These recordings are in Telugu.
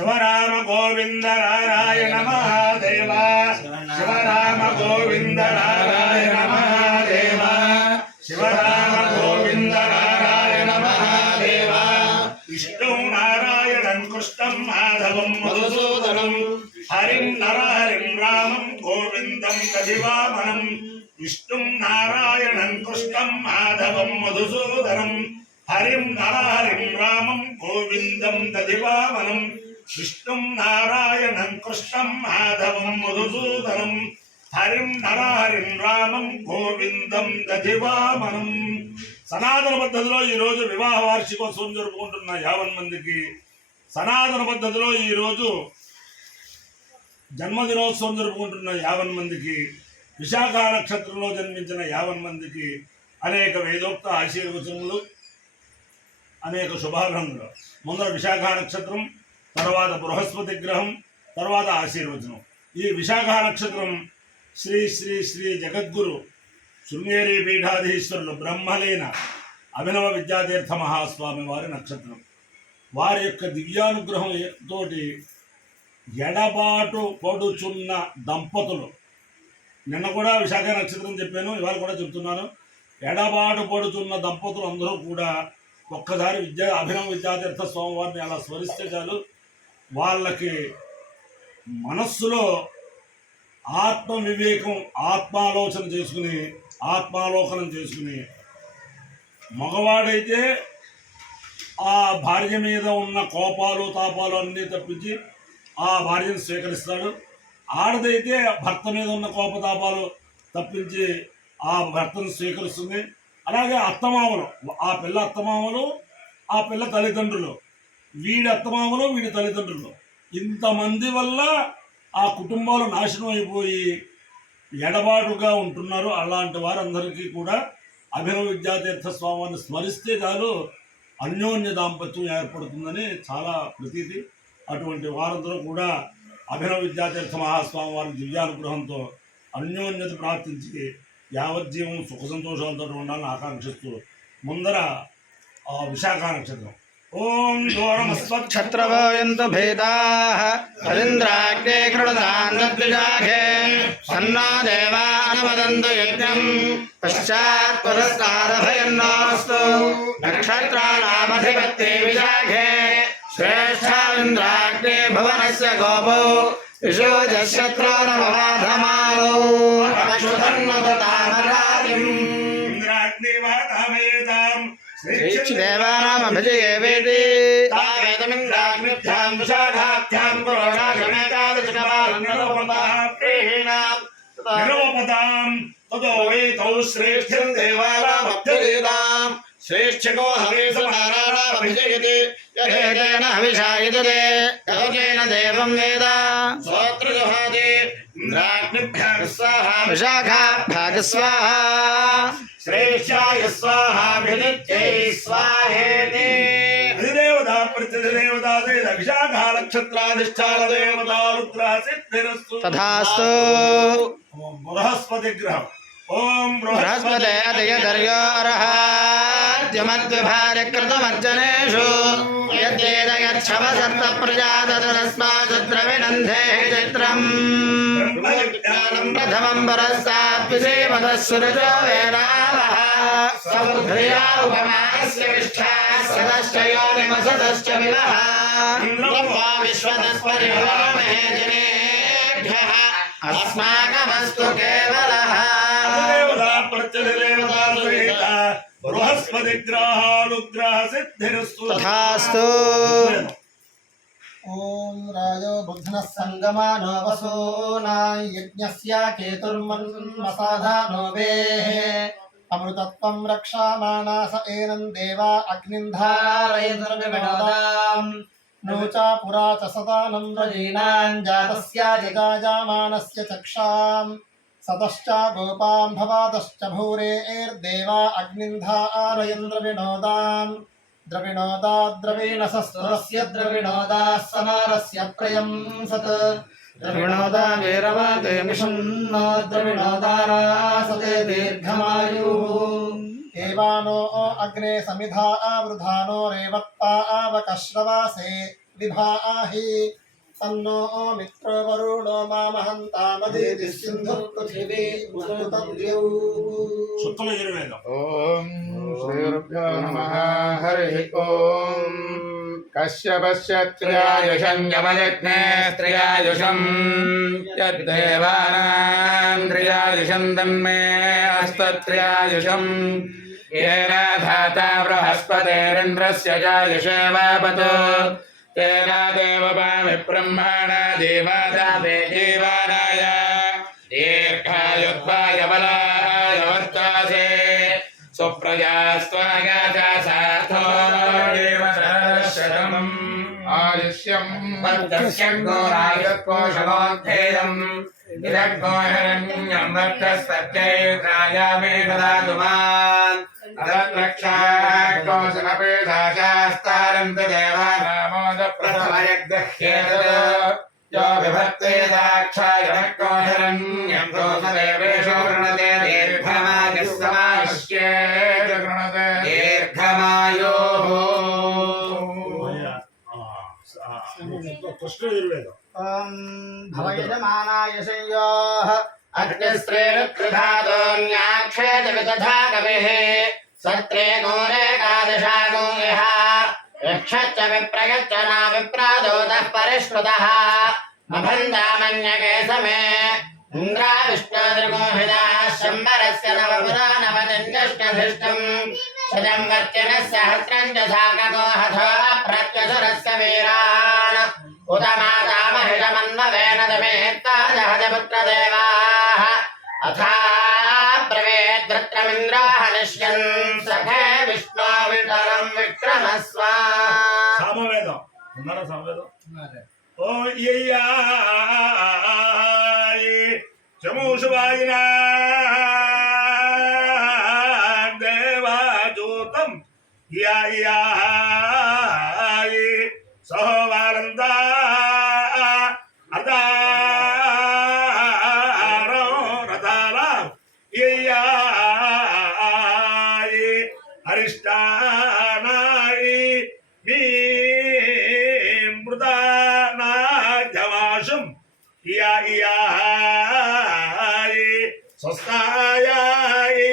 శివరామ గోవింద నారాయణ మహాదేవ శివరామ గోవింద నారాయణ మహాదేవ శివరామ గోవింద నారాయణ మహాదేవ విష్ణు నారాయణం కృష్ణం మాధవం మధుసూదనం హరిం నరహరిం రామం గోవిందం దధివామనం విష్ణు నారాయణం కృష్ణం మాధవం మధుసూదనం హరిం నరహరిం రామం గోవిందం దధివామనం విష్ణు నారాయణం కృష్ణం మాధవం మధుసూదనం హరిం నరహరిం రామం గోవిందం దధివామనం. సనాతన పద్ధతిలో ఈరోజు వివాహ వార్షికోత్సవం జరుపుకుంటున్న 50 మందికి, సనాతన పద్ధతిలో ఈరోజు జన్మదినోత్సవం జరుపుకుంటున్న 50 మందికి, విశాఖ నక్షత్రంలో జన్మించిన 50 మందికి అనేక వేదోక్త ఆశీర్వచనములు, అనేక శుభాభంగులు. ముందర విశాఖ నక్షత్రం, తర్వాత బృహస్పతి గ్రహం, తర్వాత ఆశీర్వచనం. ఈ విశాఖ నక్షత్రం శ్రీ శ్రీ శ్రీ జగద్గురు శృంగేరి పీఠాధీశ్వరులు బ్రహ్మలీన అభినవ విద్యాతీర్థ మహాస్వామి వారి నక్షత్రం. వారి యొక్క దివ్యానుగ్రహం తోటి ఎడబాటు పడుచున్న దంపతులు, నిన్న కూడా విశాఖ నక్షత్రం చెప్పాను, ఇవాళ కూడా చెప్తున్నాను, ఎడబాటు పడుచున్న దంపతులు అందరూ కూడా ఒక్కసారి అభినవ విద్యాతీర్థ స్వామివారిని అలా స్మరిస్తే చాలు, వాళ్ళకి మనస్సులో ఆత్మ వివేకం, ఆత్మాలోచన చేసుకుని, ఆత్మాలోకనం చేసుకుని, మగవాడైతే ఆ భార్య మీద ఉన్న కోపాలు తాపాలు అన్నీ తప్పించి ఆ భార్యను స్వీకరిస్తాడు. ఆడదైతే భర్త మీద ఉన్న కోపతాపాలు తప్పించి ఆ భర్తను స్వీకరిస్తుంది. అలాగే అత్తమామలు, ఆ పిల్ల అత్తమామలు, ఆ పిల్ల తల్లిదండ్రులు, వీడి అత్తమామలు, వీడి తల్లిదండ్రులు, ఇంతమంది వల్ల ఆ కుటుంబాలు నాశనం అయిపోయి ఎడబాటుగా ఉంటున్నారు. అలాంటి వారందరికీ కూడా అభినవ విద్యాతీర్థ స్వామిని స్మరిస్తే చాలు అన్యోన్య దాంపత్యం ఏర్పడుతుందని చాలా ప్రతీతి. అటువంటి వారందరూ కూడా అభినవ విద్యాతీర్థ మహాస్వామి వారి దివ్యానుగ్రహంతో అన్యోన్యత ప్రార్థించి యావజ్జీవం సుఖ సంతోషాలతో ఉండాలని ఆకాంక్షిస్తూ ముందర విశాఖ నక్షత్రం. ఓం క్షత్రవయంతు భేదాః హరీంద్రాగ్నే కృణదాన్నద్విజాఘే సన్నో దేవానవదంతు యజ్ఞం పశ్చాత్ పురస్కారభయన్నోస్తు నక్షత్రాణామధిపత్యే విశాఖే శ్రేష్ఠావింద్రాగ్నే భువనస్య గోపో విశోజశత్రోరమవాధమాలో అక్షుధన్వతామరాజిం ఇంద్రాగ్నివాతామయేతాం దేవానామభిజయే వేది తావేదమింద్రాగ్నిభ్యాం విశాఖాభ్యాం పురోషాఘమేకాదశకపాలం నిరూపతాం తదో వేతౌ శ్రేష్ఠం దేవానామభ్యుదేతాం శ్రేష్ఠకో హవేసమానానామభిజయతే యహేన హవిషాయతే యహేన దేవం వేద స్తోత్రజహాదే ఇంద్రాగ్నిభ్యాం స్వాహా విశాఖాభ్యాగ స్వాహా శ్రేష్ఠాయ స్వాహాభిజిత్యై స్వాహేతి. అధిదేవతా ప్రత్యధిదేవతా విశాఖ నక్షత్రాధిష్టాన దేవతా రుద్రా సిద్ధిరస్తు తథాస్తు. బృహస్పతి గ్రహం. ఓం బృహస్పతే అధియదర్యోర్హద్యమద్విభార్యకృతమర్జనేషు యద్యేదయచ్చవసర్త ప్రజాదతరస్మాద్ద్రవిణంధే చిత్రం ప్రథమం పరస్తాద్విషేమదస్సురజో వేరావః సముద్రయా ఉపమానస్య విష్ఠా సదశ్చ యోనిమసదశ్చ వివః బ్రహ్మా విశ్వతస్పరిహోమహే జనేభ్యః అస్మాకమస్తు కేవలః. బృహస్పతి గ్రహానుగ్రహ సిద్ధిరస్తు తథాస్తు. ఓం రాజో బుద్ధనః సంగమానో వసోనా యజ్ఞస్య కేతుర్మన్మసాధానో వేః అమృతత్వం రక్షామాణాస ఏనం దేవా అగ్నింధారయద్రవిణోదాం నోచా పురా చ సదానం రజీనాం జాతస్య జగాజామానస్య చక్షాం సతశ్చ గోపాం భవాదశ్చ భూరేర్దేవా అగ్నింధారయన్ ద్రవిణోదాం ద్రవిణోదాద్రవీణసస్తురస్య ద్రవిణోదాः సమారస్య ప్రయం సత్ ద్రవిణోదా వీరవాదే మిషన్నో ద్రవిణోదారాసతే దీర్ఘమాయుః ఏవానో అగ్నే సమిధా ఆవృధానో రేవత్తా ఆవకశ్రవాసే विभाहि तन्नो मित्रो वरुणो मामहन्तामदिति सिन्धुः पृथिवी उतद्यौ శుక్ల యజుర్వేదం. ఓం శ్రీ గురుభ్యో నమః. హరి ఓం. కశ్యపస్య త్రయాయుషం యమయజ్ఞే త్రయాయుషం యద్దేవానాం త్రయాయుషం తన్మే హస్తత్రయాయుషం येन धाता बृहस्पतिरिन्द्रस्य जायुषेवापत् तेन देवपामि ब्रह्मणा देवादावे जीवानाय दीर्घायुत्वाय बलाय वर्तासे सुप्रजास्त्वागाचा सार्थो देवशतम् आयुष्यं वर्धस्यं घोरायुष्कोशमोद्धेयम् इदग्घोरण्यं वर्धस्तत्यैत्रायामे ददातु माम् अदत्रक्षाकोशमपि दाशास्तारन्तु देवानामोदप्रथमयग्दह्येतत् यो विभक्ते दाक्षायनकोशरण्यं दोषदेवेषु गृणते दीर्घमायुः समायुष्येत गृणते दीर्घमायुः కృష్ణ యజుర్వేదం. भवयजमानाय संयोः अग्निस्त्रेरुत्कृधातोऽन्याक्षेत विदधा कविः सत्रे गोरेकादशागो यः यक्षच्च विप्रयच्च न विप्रादोतः परिष्कृतः मभन्दामन्यके समे इन्द्रा विष्णुर्गोहिताः शम्बरस्य नवपुराणवदन्यष्टधिष्ठम् शतं वर्तिनः सहस्रं च साकगो हथो प्रत्यसुरस्य वीरान् उत मातामहिषमन्ववेन दमेत्ता जहजपुत्रदेवाः अथा ब्रवेद्वृत्रमिन्द्राः निश्यन् सखे विष्णुवितरं विक्रमस्व సామవేదం ఉన్నారా? సామవేదం. ఓ చమూషువాయిన దేవాజూతం సహోవారంద అరిష్టానాయి మీ మృదానాజవాషం స్వస్థాయాయి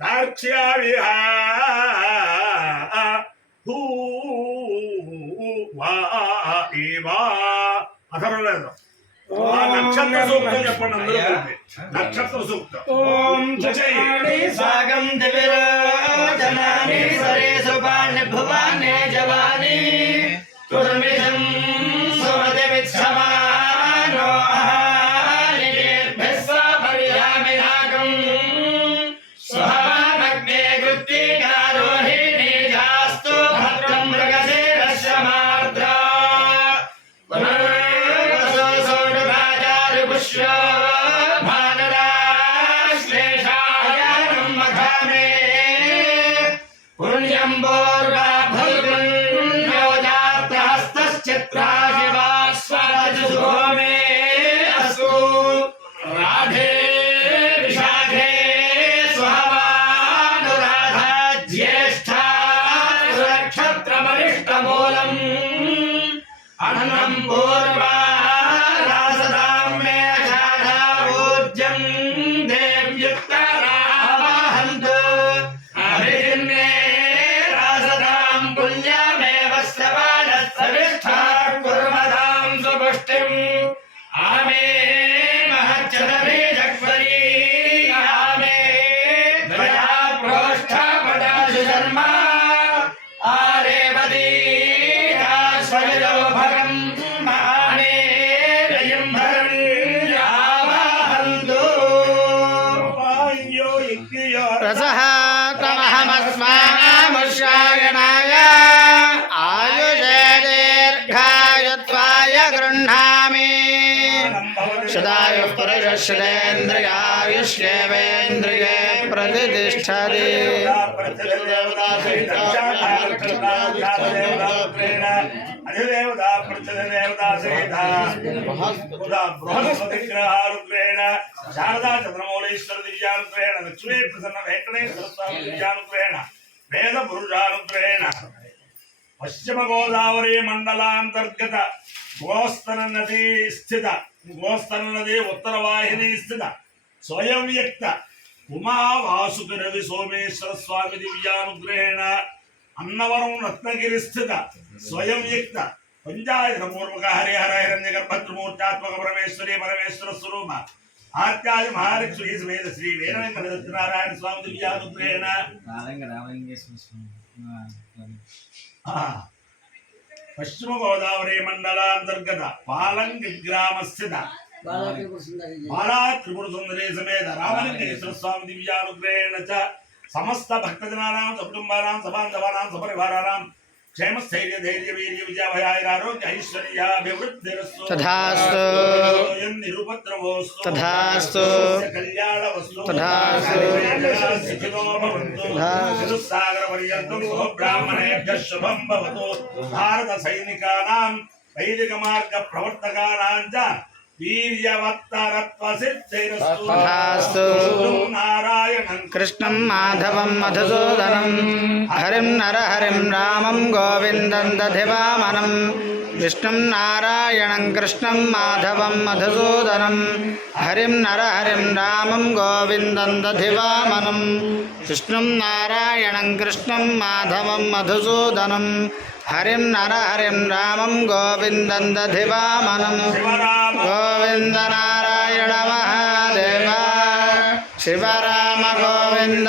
తార్క్ష్యావిహా అథర్వవేదం. ఆ నక్షత్ర సూక్తం చెప్పండి అందరూ కలిపి. నక్షత్ర సూక్తం. ఓం सागं दिविराजनानि सरेषु पाण्यभुवाने जवानि तुर्मिषं सुमतिवित्समानो अहानिर्भिः स्वपर्यामिनाकम् स्वहामग्ने गुत्तिकारोहिणी जास्तु भद्रं मृगशीरस्य मार्द्रा पुनर्वसो सोढुराचार्यपुष्यो पुण्यं बोर्वा भल्गुण्यो जातहस्तश्चित्रा शिवा स्वाजसो मे अस्तु राधे विशाखे स्वभावानुराधा ज्येष्ठा नक्षत्रमरिष्टमूलम् अन्नं पूर्वा रासदां मे अषाढा ऊर्जं देव्युत्तरावाहन्तु अभिजिन्ने रासदां पुण्यामेव सवानस्सविष्ठा कुर्मदां सुपुष्टिम् आमे महच्चदमे जग्वरी आमे दया प्रोष्ठपदाशु शर्मा आरेवती स्वजो भगं महाने रयं भरन् आवाहन्तु रसः तमहमस्मामुष्यायणाय आयुषे दीर्घायुत्वाय गृह्णामि सदायुः पुरुषश्रेन्द्रियायुष्येवेन्द्रिये प्रतिष्ठति అధిదేవతా ప్రత్యదేవతా సహిత బృహస్పతిగ్రహారుద్రేణ శారదా చంద్రమౌళీశ్వర దివ్యానుగ్రహేణ లక్ష్మీ ప్రసన్న వెంకటేశ్వర స్వామి దివ్యానుగ్రహేణ వేద పురుషానుగ్రహేణ పశ్చిమ గోదావరి మండలాంతర్గత గోస్తర నది స్థిత గోస్తర నది ఉత్తర వాహిని స్థిత స్వయం వ్యక్త ఉమా వాసుక రవి సోమేశ్వర స్వామి దివ్యానుగ్రహేణ అన్నవరం రత్నగిరి స్థిత స్వయం వ్యక్త పంచాయత పూర్వక హరిహర హిరణ్య గర్భద్రమూర్తాత్మక పరమేశ్వరి పరమేశ్వర స్వరూప ఆచార్య మహాలక్ష్మి సమేత శ్రీ వీరవేంకట సత్యనారాయణ స్వామి దివ్యానుగ్రహేణ పశ్చిమ గోదావరి మండలాంతర్గత పాలంగి గ్రామ స్థిత బాలా త్రిపుర సుందరి సమేత రామలింగేశ్వర స్వామి దివ్యానుగ్రహేణ చ సమస్త భక్తజనానాం సకుటుంబానాం సబాంధవానాం సపరివారానాం క్షేమ స్థైర్య ధైర్య వీర్య విజయభయారోగ్య ఐశ్వర్యాభివృద్ధిరస్తు తథాస్తు నిరుపద్రవోస్తు తథాస్తు కళ్యాణవస్తు తథాస్తు చతుస్సాగర పర్యంతం బ్రాహ్మణేభ్యః శుభం భవతు భారత సైనికానాం వైదిక మార్గ ప్రవర్తకానాం చ వీర్యవత్తరత్వ సిద్ధిరస్తు తథాస్తు నారాయణం కృష్ణం మాధవం మధుసూదనం హరిం నరహరిం రామం గోవిందం దధివామనం విష్ణుం నారాయణం కృష్ణం మాధవం మధుసూదనం హరిం నరహరిం రామం గోవిందం దధివామనం విష్ణుం నారాయణం కృష్ణం మాధవం మధుసూదనం హరిం నరహరిం రామం గోవిందం దధివామనం గోవింద నారాయణ మహాదేవ శివరామ గోవింద